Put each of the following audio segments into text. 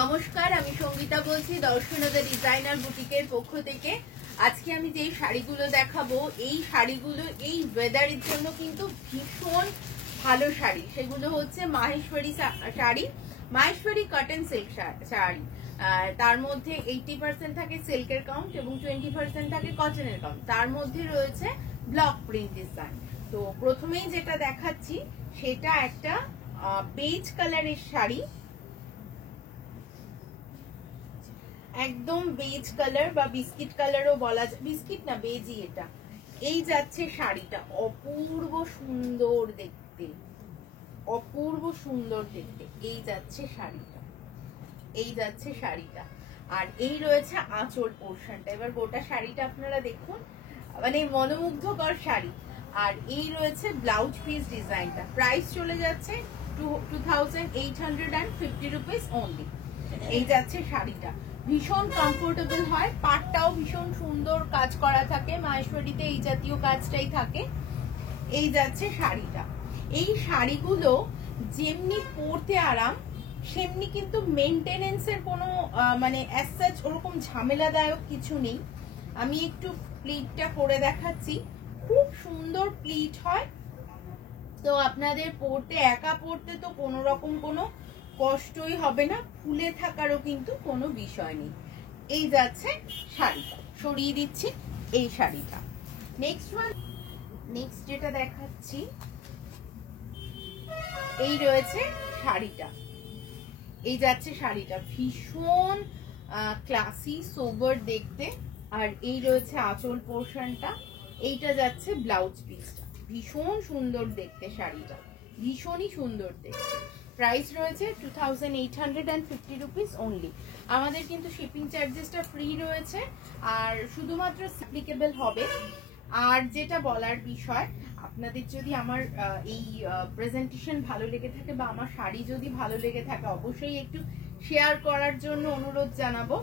নমস্কার, আমি সঙ্গীতা বলছি দর্শনদা ডিজাইনার বুটিকের পক্ষ থেকে। আজকে আমি যে শাড়িগুলো দেখাবো, এই শাড়িগুলো এই ওয়েদারের জন্য কিন্তু ভীষণ ভালো শাড়ি। সেগুলো হচ্ছে মাহেশ্বরী শাড়ি, মাহেশ্বরী কটন সিল্ক শাড়ি। তার মধ্যে 80% থাকে সিল্কের কাউন্ট এবং 20% থাকে কটনের কাউন্ট। তার মধ্যে রয়েছে ব্লক প্রিন্ট ডিজাইন। তো প্রথমেই যেটা দেখাচ্ছি সেটা একটা বেজ কালারের শাড়ি, একদম বেজ কালার বা বিস্কিট কালারও বলা যায়, বিস্কিট না বেজই এটা। এই যাচ্ছে শাড়িটা, অপূর্ব সুন্দর দেখতে, অপূর্ব সুন্দর দেখতে। এই যাচ্ছে শাড়িটা, এই যাচ্ছে শাড়িটা। আর এই রয়েছে আঁচল পোর্শনটা। এবার গোটা শাড়িটা আপনারা দেখুন, মানে মনোমুগ্ধকর শাড়ি। আর এই রয়েছে ব্লাউজ পিস ডিজাইনটা। প্রাইস চলে যাচ্ছে 2850 রুপিস অনলি। এই যাচ্ছে শাড়িটা, ভীষণ কমফোর্টেবল হয়, পাটটাও ভীষণ সুন্দর কাজ করা থাকে, মাহেশ্বরীতে এই জাতীয় কাজটাই থাকে। এই যাচ্ছে শাড়িটা। এই শাড়িগুলো যেমনি পরতে আরাম, সেমনি কিন্তু মেনটেনেন্সের কোনো মানে অ্যাজ সাচ ওরকম ঝামেলাদায়ক কিছু নেই। আমি একটু প্লিটটা পরে দেখাচ্ছি, খুব সুন্দর প্লিট হয়। তো আপনাদের পরতে, একা পরতে তো কোনো রকম কোনো কষ্টই হবে না, ফুলে থাকারও কিন্তু কোনো বিষয় নেই। এই যাচ্ছে শাড়িটা, সরিয়ে দিচ্ছি এই শাড়িটা। নেক্সট যেটা দেখাচ্ছি, এই রয়েছে শাড়িটা। এই যাচ্ছে শাড়িটা, ভীষণ ক্লাসি সোবার দেখতে। আর এই রয়েছে আঁচল পোর্শনটা, এইটা যাচ্ছে ব্লাউজ পিসটা। ভীষণ সুন্দর দেখতে শাড়িটা, ভীষণই সুন্দর দেখতে। প্রাইস রয়েছে 2850 রুপিস অনলি। আমাদের কিন্তু শিপিং চার্জেসটা ফ্রি রয়েছে, আর শুধুমাত্র অ্যাপ্লিকেবল হবে। আর যেটা বলার বিষয়, আপনাদের যদি আমার এই প্রেজেন্টেশন ভালো লেগে থাকে বা আমার শাড়ি যদি ভালো লেগে থাকে, অবশ্যই একটু শেয়ার করার জন্য অনুরোধ জানাবো।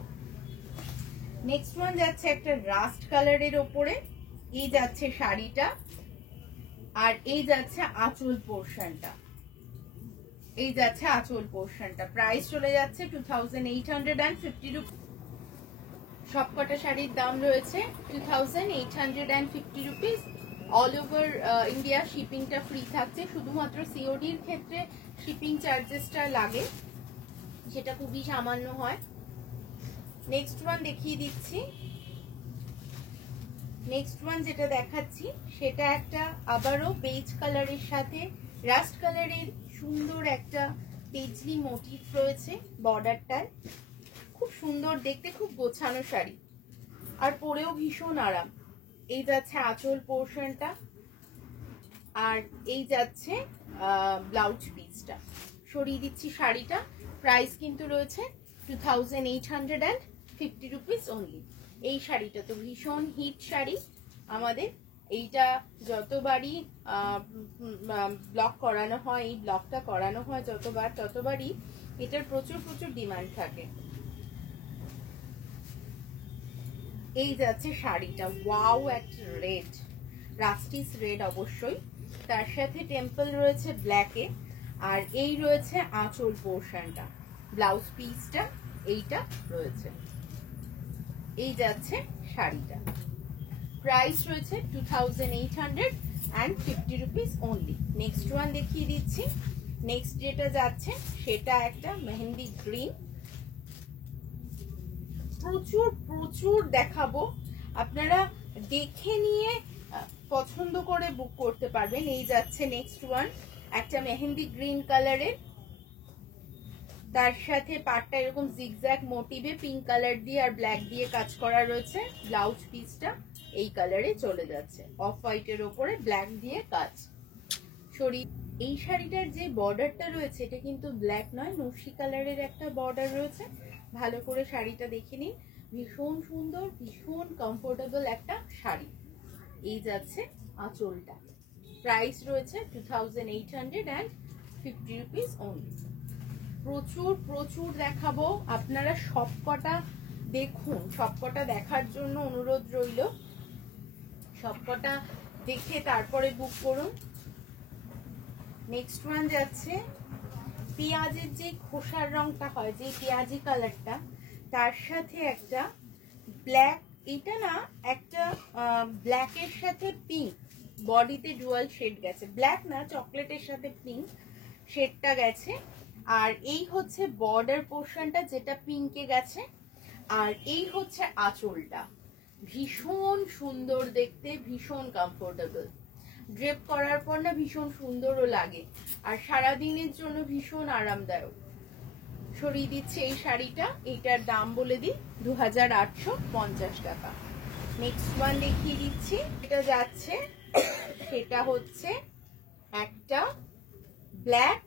নেক্সট ওয়ান যাচ্ছে একটা রাস্ট কালারের ওপরে। এই যাচ্ছে শাড়িটা, আর এই যাচ্ছে আঁচল পোর্শনটা। এই যাচ্ছে আঁচল পোর্শনটা। প্রাইস চলে যাচ্ছে 2850 রুপিস। সবকটা শাড়ির দাম রয়েছে 2850 রুপিস। অল ওভার ইন্ডিয়া শিপিংটা ফ্রি থাকছে, শুধুমাত্র সিওডির ক্ষেত্রে শিপিং চার্জেসটা লাগে, সেটা খুবই সামান্য হয়। নেক্সট ওয়ান দেখিয়ে দিচ্ছি। নেক্সট ওয়ান যেটা দেখাচ্ছি সেটা একটা আবারও বেজ কালারের সাথে রাস্ট কালারের সুন্দর একটা পেজলি মোটিভ রয়েছে বর্ডারটায়। খুব সুন্দর দেখতে, খুব গোছানো শাড়ি, আর পরেও ভীষণ আরাম। এই যাচ্ছে আঁচল পোর্শনটা, আর এই যাচ্ছে ব্লাউজ পিসটা। সরিয়ে দিচ্ছি শাড়িটা। প্রাইস কিন্তু রয়েছে 2850 রুপিস অনলি। এই শাড়িটা তো ভীষণ হিট শাড়ি আমাদের। এইটা যতবারই ব্লক করানো হয়, এই ব্লকটা করানো হয় ততবারই এটার প্রচুর ডিমান্ড থাকে। এই যাচ্ছে শাড়িটা, ওয়াও, একটা রেড, রাস্টিস রেড অবশ্যই, তার সাথে টেম্পল রয়েছে ব্ল্যাকে। আর এই রয়েছে আঁচল পোর্শনটা, ব্লাউজ পিসটা এইটা রয়েছে। এই যাচ্ছে শাড়িটা, প্রাইস রয়েছে 2850 রুপিস অনলি। নেক্সট ওয়ান দেখিয়ে দিচ্ছি। নেক্সট যেটা যাচ্ছে সেটা একটা মেহেন্দি গ্রিন। প্রচুর দেখাবো, আপনারা দেখে নিয়ে পছন্দ করে বুক করতে পারবেন। এই যাচ্ছে নেক্সট ওয়ান, একটা মেহেন্দি গ্রিন কালারের, তার সাথে পাটটা এরকম জিগজ্যাগ মোটিভে পিঙ্ক কালার দিয়ে আর ব্ল্যাক দিয়ে কাজ করা রয়েছে। ব্লাউজ পিসটা এই কালারে চলে যাচ্ছে, অফ হোয়াইটের ওপরে ব্ল্যাক দিয়ে কাজ। এই শাড়িটার যে বর্ডারটা রয়েছে এটা কিন্তু ব্ল্যাক নয়, নকশি কালারের একটা বর্ডার রয়েছে। ভালো করে শাড়িটা দেখে নিন, ভীষণ সুন্দর, ভীষণ কমফোর্টেবল একটা শাড়ি। এই যাচ্ছে আঁচলটা। প্রাইস রয়েছে 2850 রুপিস অনলি। প্রচুর দেখাবো, আপনারা সবকটা দেখুন, সবকটা দেখার জন্য অনুরোধ রইল, সবকটা দেখে তারপরে বুক করুন। নেক্সট ওয়ান যাচ্ছে পেঁয়াজের যে খোসার রংটা হয়, যে পেঁয়াজি কালারটা, তার সাথে একটা ব্ল্যাক, এটা না একটা ব্ল্যাকের সাথে পিঙ্ক, বডিতে ডুয়াল শেড গেছে, ব্ল্যাক না চকলেটের সাথে পিঙ্ক শেডটা গেছে। আর এই হচ্ছে বর্ডার পোর্শনটা যেটা পিঙ্কে গেছে, আর এই হচ্ছে আঁচলটা। ভীষণ সুন্দর দেখতে, ভীষণ কমফোর্টেবল, ড্রেপ করার পর না ভীষণ সুন্দরও লাগে, আর সারাদিনের জন্য ভীষণ আরামদায়ক। সরিয়ে দিচ্ছি এই শাড়িটা, এইটার দাম বলে দিই 2850 টাকা। নেক্সট ওয়ান দেখিয়ে দিচ্ছি, এটা যাচ্ছে, সেটা হচ্ছে একটা black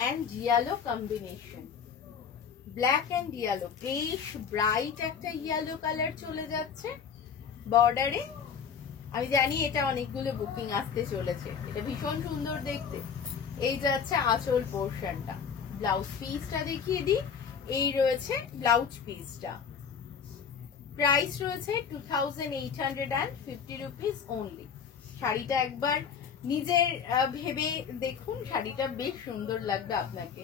and yellow combination, black and yellow, বেশ ব্রাইট একটা ইয়েলো কালার চলে যাচ্ছে বর্ডারে। আমি জানি এটা অনেকগুলো বুকিং আসতে চলেছে, এটা ভীষণ সুন্দর দেখতে। এই যাচ্ছে আঁচল পোর্শনটা। ব্লাউজ পিসটা দেখিয়ে দিই, এই রয়েছে ব্লাউজ পিসটা। প্রাইস রয়েছে 2850 রুপিস অনলি। শাড়িটা একবার নিজের ভেবে দেখুন, শাড়িটা বেশ সুন্দর লাগবে আপনাকে।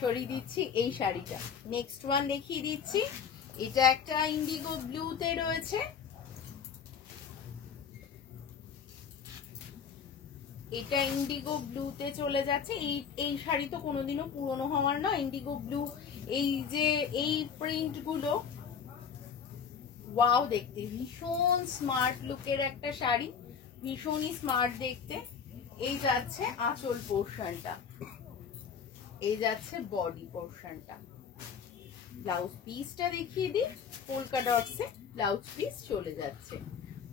সরিয়ে দিচ্ছি এই শাড়িটা। নেক্সট ওয়ান দেখিয়ে দিচ্ছি, এটা একটা ইন্ডিগো ব্লুতে রয়েছে, এটা ইন্ডিগো ব্লুতে চলে যাচ্ছে। এই শাড়ি তো কোনোদিনও পুরনো হওয়ার না, ইন্ডিগো ব্লু, এই যে এই প্রিন্ট গুলো, ওয়াও দেখতে, ভীষণ স্মার্ট লুকের একটা শাড়ি, ভীষণই স্মার্ট দেখতে। এই যাচ্ছে আঁচল পোর্শনটা, এই যাচ্ছে বডি পোর্শনটা। ব্লাউজ পিসটা দেখিয়ে দিই, পোলকা ডটসে ব্লাউজ পিস চলে যাচ্ছে।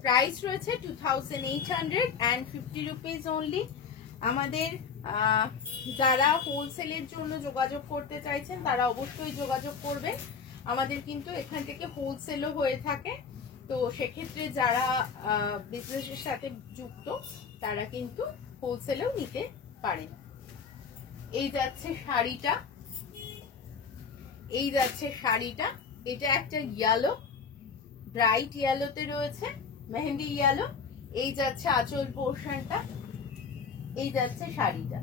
প্রাইস রয়েছে 2850 রুপিস অনলি। আমাদের যারা হোলসেলের জন্য যোগাযোগ করতে চাইছেন তারা অবশ্যই যোগাযোগ করবেন। আমাদের কিন্তু এখান থেকে হোলসেলও হয়ে থাকে, তো সেক্ষেত্রে যারা বিজনেসের সাথে যুক্ত তারা কিন্তু হোলসেলেও নিতে পারেন। এই যাচ্ছে শাড়িটা, এই যাচ্ছে শাড়িটা, এটা একটা ইয়েলো, ব্রাইট ইয়েলোতে রয়েছে, মেহেন্দি ইয়েলো। এই যাচ্ছে আঁচল পোর্শনটা, এই যাচ্ছে শাড়িটা।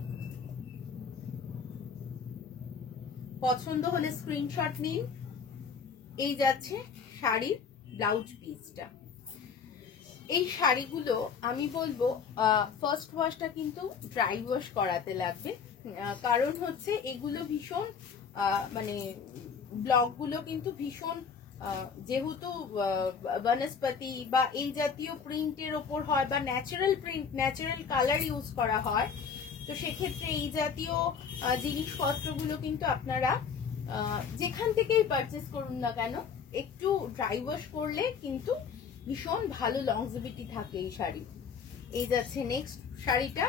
পছন্দ হলে স্ক্রিনশট নিন। এই যাচ্ছে শাড়ির ব্লাউজ পিসটা। এই শাড়িগুলো আমি বলবো ফার্স্ট ওয়াশটা কিন্তু ড্রাই ওয়াশ করাতে লাগবে, কারণ হচ্ছে এগুলো ভীষণ মানে ব্লকগুলো কিন্তু ভীষণ, যেহেতু বনস্পতি বা এই জাতীয় প্রিন্টের ওপর হয়, বা natural print, natural colour use করা হয়, তো সেক্ষেত্রে এই জাতীয় জিনিসপত্রগুলো কিন্তু আপনারা যেখান থেকেই পারচেস করুন না কেন, একটু ড্রাই ওয়াশ করলে কিন্তু ভীষণ ভালো লংজিভিটি থাকে এই শাড়ি। এই যাচ্ছে নেক্সট শাড়িটা,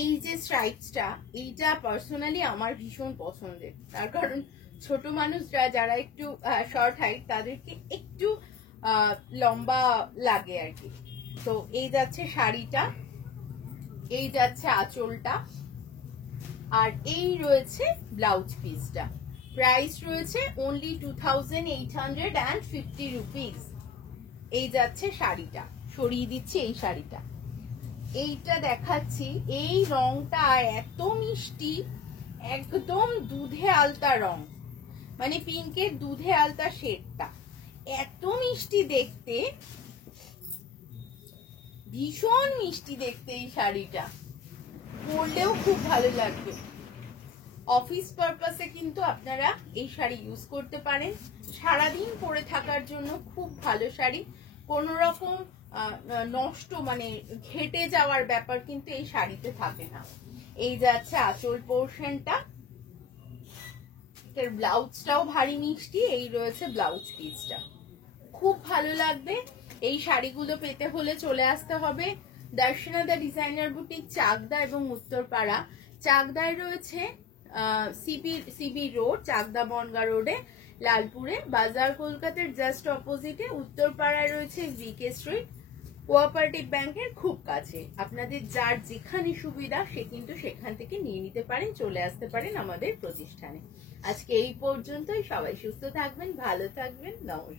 এই যে স্ট্রাইপসটা, এইটা পার্সোনালি আমার ভীষণ পছন্দের, তার কারণ ছোট মানুষরা যারা একটু শর্ট হাইট তাদেরকে একটু লম্বা লাগে আর কি। তো এই যাচ্ছে শাড়িটা, এই যাচ্ছে আঁচলটা, আর এই রয়েছে ব্লাউজ পিসটা। প্রাইস রয়েছে অনলি 2850 রুপিস। এই যাচ্ছে শাড়িটা, সরিয়ে দিচ্ছি এই শাড়িটা। এইটা দেখাচ্ছি, এই রংটা এত মিষ্টি, একদম দুধে আলতা রং, মানে পিঙ্কের দুধে আলতা শেডটা, এত মিষ্টি দেখতে, ভীষণ মিষ্টি দেখতে এই শাড়িটা, পরলেও খুব ভালো লাগবে। অফিস পারপাসে কিন্তু আপনারা এই শাড়ি ইউজ করতে পারেন, সারাদিন পরে থাকার জন্য খুব ভালো শাড়ি, কোনো রকম নষ্ট মানে ঘেটে যাওয়ার ব্যাপার কিন্তু এই শাড়িতে থাকে না। এই যাচ্ছে আঁচল পোর্শনটা, এর ব্লাউজটাও ভারী মিষ্টি, এই রয়েছে ব্লাউজ পিসটা, খুব ভালো লাগবে। এই শাড়িগুলো পেতে হলে চলে আসতে হবে দর্শনা দা ডিজাইনার বুটিক, চাকদা এবং উত্তরপাড়া। চাকদায় রয়েছে সিবি রোড, চাকদা বনগা রোডে, লালপুরে বাজার কলকাতার জাস্ট অপোজিটে, উত্তরপাড়ায় রয়েছে ভিকে স্ট্রিট, কোঅপারেটিভ ব্যাংকের খুব কাছে। আপনাদের যার যেখানে সুবিধা সে কিন্তু সেখান থেকে নিয়ে নিতে পারেন, চলে আসতে পারেন আমাদের প্রতিষ্ঠানে। আজকে এই পর্যন্তই, সবাই সুস্থ থাকবেন, ভালো থাকবেন, নমস্কার।